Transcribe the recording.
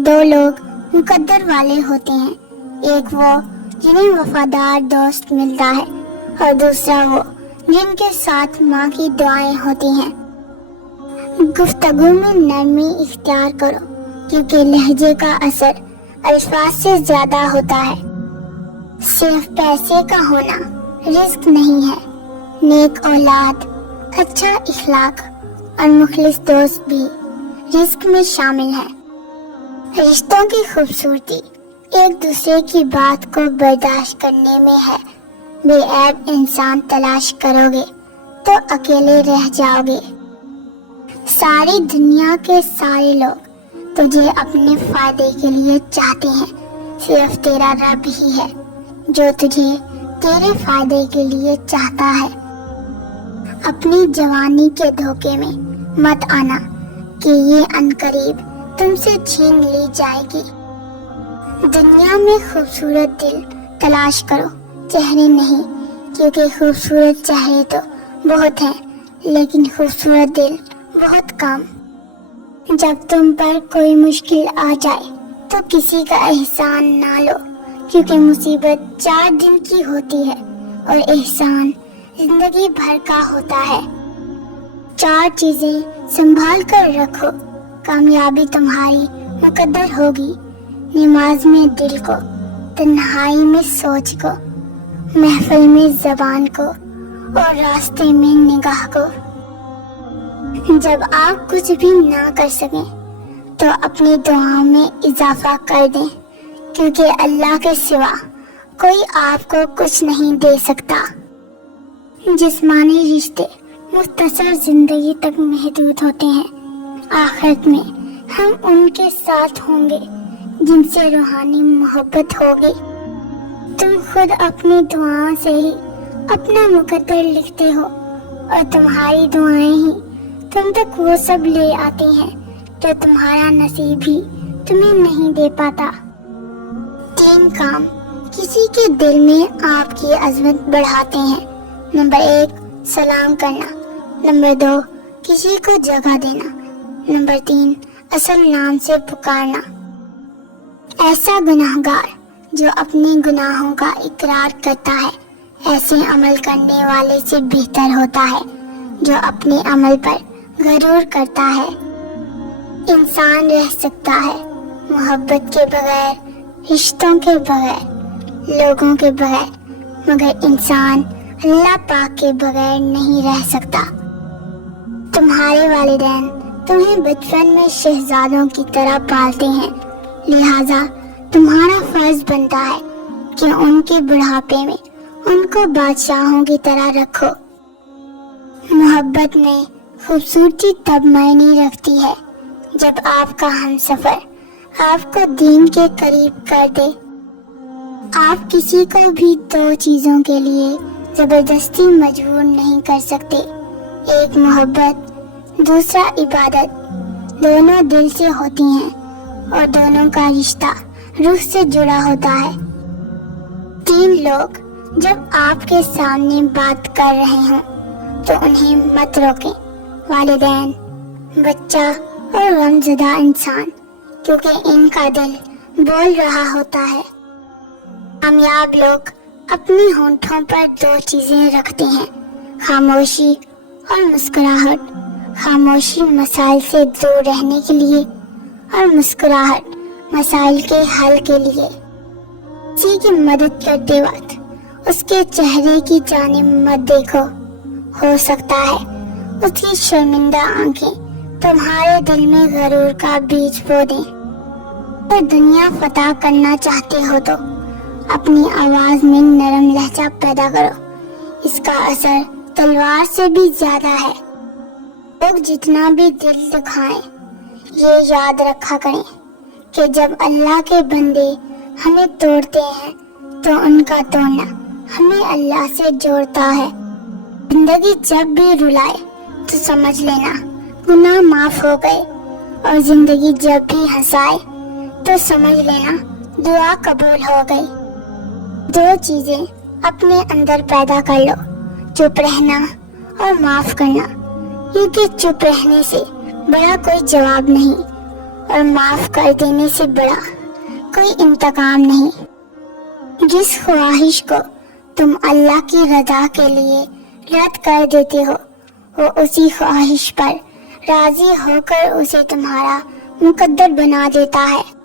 دو لوگ مقدر والے ہوتے ہیں، ایک وہ جنہیں وفادار دوست ملتا ہے اور دوسرا وہ جن کے ساتھ ماں کی دعائیں ہوتی ہیں۔ گفتگو میں نرمی اختیار کرو کیونکہ لہجے کا اثر الفاظ سے زیادہ ہوتا ہے۔ صرف پیسے کا ہونا رزق نہیں ہے، نیک اولاد، اچھا اخلاق اور مخلص دوست بھی رزق میں شامل ہے۔ رشتوں کی خوبصورتی ایک دوسرے کی بات کو برداشت کرنے میں ہے۔ بے عیب انسان تلاش کرو گے تو اکیلے رہ جاؤ گے۔ ساری دنیا کے سارے لوگ تجھے اپنے فائدے کے لیے چاہتے ہیں، صرف تیرا رب ہی ہے جو تجھے تیرے فائدے کے لیے چاہتا ہے۔ اپنی جوانی کے دھوکے میں مت آنا کہ یہ عنقریب تم سے چھین لی جائے گی۔ دنیا میں خوبصورت دل تلاش کرو، چہرے نہیں، کیونکہ خوبصورت چہرے تو بہت ہیں لیکن خوبصورت دل بہت کم۔ جب تم پر کوئی مشکل آ جائے تو کسی کا احسان نہ لو، کیونکہ مصیبت 4 دن کی ہوتی ہے اور احسان زندگی بھر کا ہوتا ہے۔ 4 چیزیں سنبھال کر رکھو، کامیابی تمہاری مقدر ہوگی۔ نماز میں دل کو، تنہائی میں سوچ کو، محفل میں زبان کو اور راستے میں نگاہ کو۔ جب آپ کچھ بھی نہ کر سکیں تو اپنی دعاؤں میں اضافہ کر دیں، کیونکہ اللہ کے سوا کوئی آپ کو کچھ نہیں دے سکتا۔ جسمانی رشتے مختصر زندگی تک محدود ہوتے ہیں، آخرت میں ہم ان کے ساتھ ہوں گے جن سے روحانی محبت ہوگی۔ تم خود اپنی دعاؤں سے ہی اپنا مقدر لکھتے ہو اور تمہاری دعائیں ہی تم تک وہ سب لے آتی ہیں جو تمہارا نصیب ہی تمہیں نہیں دے پاتا۔ 3 کام کسی کے دل میں آپ کی عظمت بڑھاتے ہیں۔ نمبر 1 سلام کرنا، نمبر 2 کسی کو جگہ دینا، نمبر 3 اصل نام سے پکارنا۔ ایسا گناہگار جو اپنے گناہوں کا اقرار کرتا ہے ایسے عمل کرنے والے سے بہتر ہوتا ہے جو اپنے عمل پر غرور کرتا ہے۔ انسان رہ سکتا ہے محبت کے بغیر، رشتوں کے بغیر، لوگوں کے بغیر، مگر انسان اللہ پاک کے بغیر نہیں رہ سکتا۔ تمہارے والدین تمہیں بچپن میں شہزادوں کی طرح پالتے ہیں، لہذا تمہارا فرض بنتا ہے کہ ان کے بڑھاپے میں ان کو بادشاہوں کی طرح رکھو۔ محبت میں خوبصورتی تب معنی رکھتی ہے جب آپ کا ہمسفر آپ کو دین کے قریب کر دے۔ آپ کسی کو بھی 2 چیزوں کے لیے زبردستی مجبور نہیں کر سکتے، ایک محبت، دوسرا عبادت۔ دونوں دل سے ہوتی ہیں اور دونوں کا رشتہ روح سے جڑا ہوتا ہے۔ 3 لوگ جب آپ کے سامنے بات کر رہے ہوں تو انہیں مت روکیں، والدین، بچہ اور غمزدہ انسان، کیونکہ ان کا دل بول رہا ہوتا ہے۔ کامیاب لوگ اپنی ہونٹوں پر 2 چیزیں رکھتے ہیں، خاموشی اور مسکراہٹ۔ خاموشی مسائل سے دور رہنے کے لیے اور مسکراہٹ مسائل کے حل کے لیے۔ کسی کی مدد کرتے وقت اس کے چہرے کی جانب مت دیکھو، ہو سکتا ہے اس کی شرمندہ آنکھیں تمہارے دل میں غرور کا بیج بو دیں۔ اگر دنیا فتح کرنا چاہتے ہو تو اپنی آواز میں نرم لہجہ پیدا کرو، اس کا اثر تلوار سے بھی زیادہ ہے۔ لوگ جتنا بھی دل دکھائیں، یہ یاد رکھا کریں کہ جب اللہ کے بندے ہمیں توڑتے ہیں تو ان کا توڑنا ہمیں اللہ سے جوڑتا ہے۔ زندگی جب بھی رلائے تو سمجھ لینا گناہ معاف ہو گئے، اور زندگی جب بھی ہنسائے تو سمجھ لینا دعا قبول ہو گئی۔ 2 چیزیں اپنے اندر پیدا کر لو، چپ رہنا اور معاف کرنا، کیونکہ چپ رہنے سے بڑا کوئی جواب نہیں اور معاف کر دینے سے بڑا کوئی انتقام نہیں۔ جس خواہش کو تم اللہ کی رضا کے لیے رد کر دیتے ہو، وہ اسی خواہش پر راضی ہو کر اسے تمہارا مقدر بنا دیتا ہے۔